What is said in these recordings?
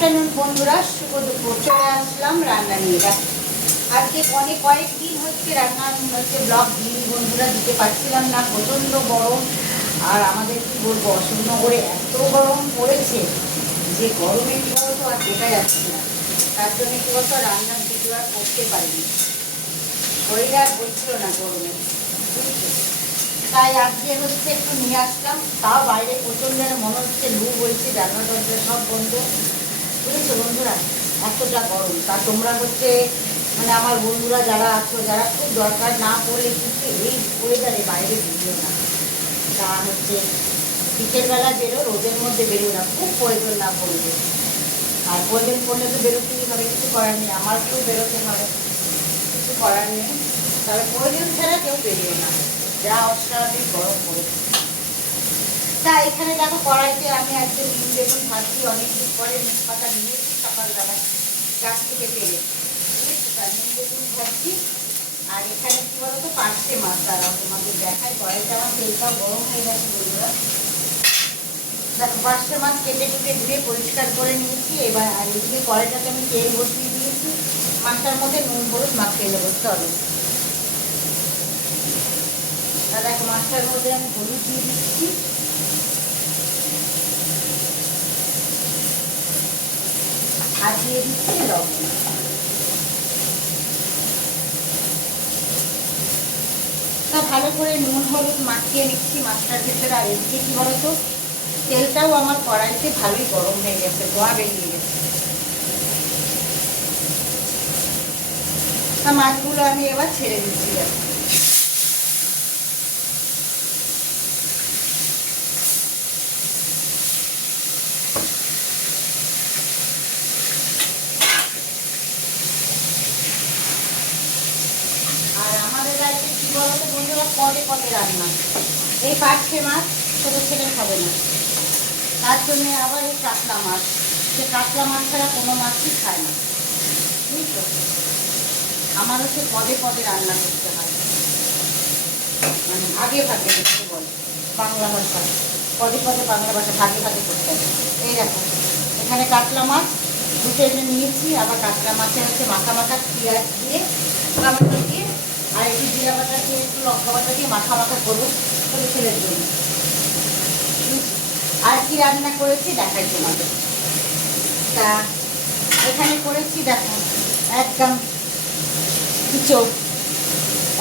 Afternoon বন্ধুরা, শুভ দুপুর। চলে আসলাম রান্না নিয়ে। আজকে কয়েকদিন হচ্ছে রান্না ব্লগ দিই বন্ধুরা, দিতে পারছিলাম না, প্রচণ্ড গরম। আর আমাদের কি বলবো, অশোকনগরে এত গরম পড়েছে যে গরমে কি বলতো আর দেখা যাচ্ছে না। তার জন্য কি বলতো রান্নার ভিডিও আর করতে পারিনি, শরীর আর বলছিল না গরমে, তাই আজকে হচ্ছে একটু নিয়ে আসলাম। তাও বাইরে প্রচণ্ড মনে হচ্ছে লু বলছে, জানলা দরজা সব বন্ধ, বুঝেছো বন্ধুরা, এতটা গরম। তা তোমরা হচ্ছে মানে আমার বন্ধুরা যারা আছো, যারা খুব দরকার না পড়লে কিন্তু এই ওয়েদারে বাইরে বেরিও না। তা হচ্ছে বিকেলবেলা বেরো, রোদের মধ্যে বেরো না, খুব প্রয়োজন না পড়বে। আর প্রয়োজন পড়লে তো বেরোতেই হবে, কিছু করার নেই, আমারকেও বেরোতে হবে, কিছু করার নেই। তাহলে প্রয়োজন ছাড়া কেউ বেরিও না, যা অস্বাভাবিক গরম পড়েছে। তা এখানে দেখো কড়াইতে আমি আজকে নিম বেগুন ভাজছি, অনেকদিন পরে নিম পাতা নিয়েছি সকালবেলায় গাছ থেকে পেরে, নিম বেগুন ভাজছি। আর এখানে কি বলতো পার্শে মাছ, দাঁড়াও তোমাদের দেখাই, কড়াইতে আমার তেলটাও গরম হয়ে গেছে বন্ধুরা। দেখো পার্শে মাছ কেটে কুটে ধুয়ে পরিষ্কার করে নিয়েছি। এবার আর এদিকে কড়াইটাতে আমি তেল বসিয়ে দিয়েছি, মাছটার মধ্যে নুন হলুদ মাখিয়ে নেবো। চলো তা দেখো মাছটার মধ্যে আমি হলুদ দিয়ে দিচ্ছি, আর দিয়ে দিচ্ছি লবণ। তা ভালো করে নুন হলুদ মাখিয়ে নিচ্ছি মাছটার ভেতরে। আর এদিকে কি বলতো তেলটাও আমার কড়াইতে ভালোই গরম হয়ে গেছে, ধোয়া বেরিয়ে গেছে। তা মাছগুলো আমি এবার ছেড়ে দিচ্ছি। আর আমাদের বাড়িতে কি বলতো বন্ধুরা, পদে পদে রান্না। এই পার্শে মাছ ছোটো ছেলে খাবে না, তার জন্যে আবার এই কাতলা মাছ, সে কাতলা মাছ ছাড়া কোনো মাছই খায় না, বুঝছো। আমার হচ্ছে পদে পদে রান্না করতে হয়, মানে ভাগে ভাগে দেখতে বলে বাংলা ভাষা, পদে পদে বাংলা ভাষা ভাগে ভাগে করতে হয়। এই দেখো এখানে কাতলা মাছ দুটো এনে নিয়েছি, আবার কাতলা মাছের হচ্ছে মাখা মাখা পেঁয়াজ দিয়ে, টমেটো দিয়ে, আর একটু জিরা বাটা দিয়ে, একটু লঙ্কা বাটা দিয়ে মাখা মাখা করবো ছোটো ছেলের জন্য। আর কি রান্না করেছি দেখাই তোমাদের। তা এখানে করেছি দেখো একদম ইঁচড়,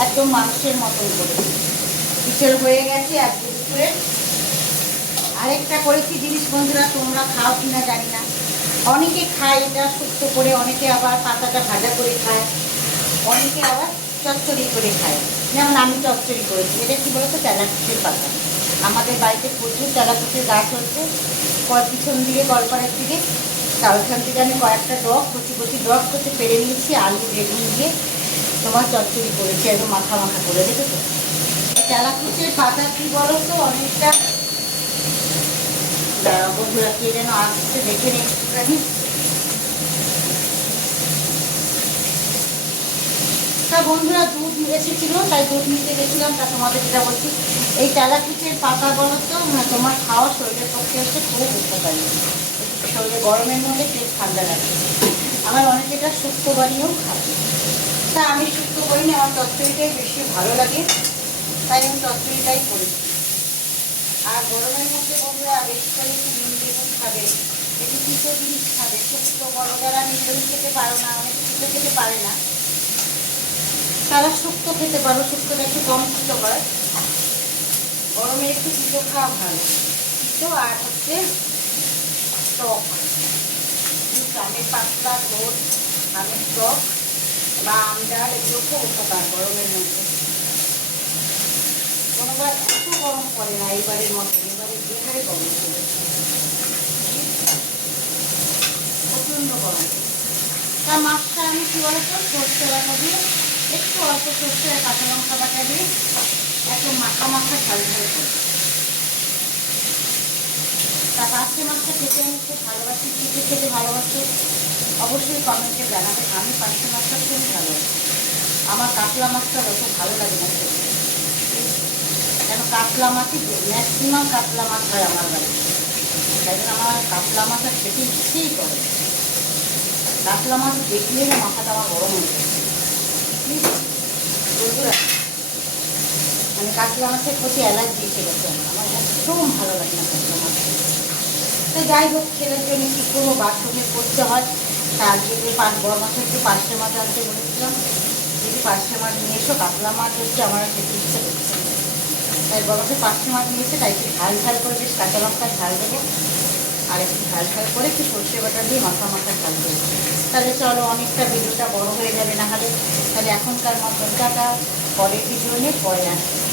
একদম মাংসের মতন করে ইঁচড় হয়ে গেছে আজকে দুপুরে। আরেকটা করেছি জিনিস বন্ধুরা, তোমরা খাও কিনা জানি না, অনেকে খায় এটা শুক্তো করে, অনেকে আবার পাতাটা ভাজা করে খায়, অনেকে আবার চচ্চড়ি করে খায়, যেমন আমি চচ্চড়ি করেছি। এটা কী বলতো তেলাকুচের পাতা, আমাদের বাড়িতে প্রচুর তেলাকুচের গাছ হচ্ছে পিছন দিকে কলপাড়ের দিকে। তা ওইখান থেকে আমি কয়েকটা ডগ কচি কচি ডগ করতে পেরে নিয়েছি, আলু বেগুন দিয়ে তোমার চচ্চড়ি করেছি, একদম মাখা মাখা করে, দেখেছো। তেলাকুচের পাতা কী বলো তো অনেকটা, বন্ধুরা কে যেন আসছে দেখে নিই একটুখানি। তা বন্ধুরা দুধ এসেছিল, তাই দুধ নিতে গেছিলাম। তা তোমাদের যেটা বলছি, এই তেলাকুচের পাতা বলো তো তোমার খাওয়া শরীরের পক্ষে হচ্ছে খুব উপকারী, শরীরে গরমের মধ্যে পেট ঠান্ডা রাখে। আবার অনেকে এটা শুক্তো বানিয়েও খায়। তা আমি শুক্তো করি না, আমার চচ্চড়িটাই বেশি ভালো লাগে, তাই আমি চচ্চড়িটাই করি। আর গরমের মধ্যে বন্ধুরা বেশি করে একটু নিম বেগুন খাবে, একটু তিতো জিনিস খাবে। শুক্তো বড় যারা নিম বেগুন খেতে পারো না, অনেকে তিতো খেতে পারে না, তারা শুক্তো খেতে পারো, শুক্তোটা একটু কম তিতো হয়। গরমে একটু তিতো খাওয়া ভালো, তিতো আর হচ্ছে টক, আমের পাতলা ঝোল, আমের টক বা আমডাল, এগুলো খুব উপকার গরমের মধ্যে। কোনোবার এত গরম পড়ে না এইবারের মতো, এবারে যে হারে গরম পড়ে, প্রচণ্ড গরম। তা মাছটা আমি কী বলতো সর্ষে বাটা দিয়ে, একটু অল্প সর্ষে আর কাঁচা লঙ্কা বাটা দিয়ে একটু মাখা মাখা ঝাল ঝাল করব। তা পার্শে মাছটা খেতে আমি খুব ভালোবাসি, খেতে খেতে ভালোবাসি অবশ্যই কমেন্টে জানাবে। আমি পার্শে মাছটা খুব ভালোবাসি, আমার কাতলা মাছটা যত ভালো লাগে না খেতে, কেন কাতলা মাছই ম্যাক্সিমাম কাতলা মাছ হয় আমার বাড়িতে, তাই জন্য আমার কাতলা মাছটা খেতে ইচ্ছেই করে। কাতলা মাছ দেখলে না মাথাটা আমার গরম হয়ে যায় বন্ধুরা। মানে কাতলা মাছের প্রতি অ্যালার্জি এসে গেছে আমার একদম ভালো লাগে না কাতলা মাছ। তো যাই হোক, ছেলের জন্য কী করবো, বাথরুমে করতে হয়। তা আজকে বড় মাছের একটু পার্শে মাছ আনতে বলেছিলাম, যদি পার্শে মাছ নিয়ে এসো, কাতলা মাছ হচ্ছে আমার খেতে ইচ্ছে করছে। তাই বড় মাছের পার্শে মাছ নিয়েছে, তাই একটু ঝাল ঝাল করে বেশ কাঁচা লঙ্কা ঝাল দেবো, আর একটু ঝাল ঝাল করে একটু সর্ষে বাটা দিয়ে মাথা ঝাল দেবো। তাহলে চলো, অনেকটা ভিডিওটা বড় হয়ে যাবে না হলে। তাহলে এখনকার মতন টাটা, পরের ভিডিও নিয়ে পরে আসবে।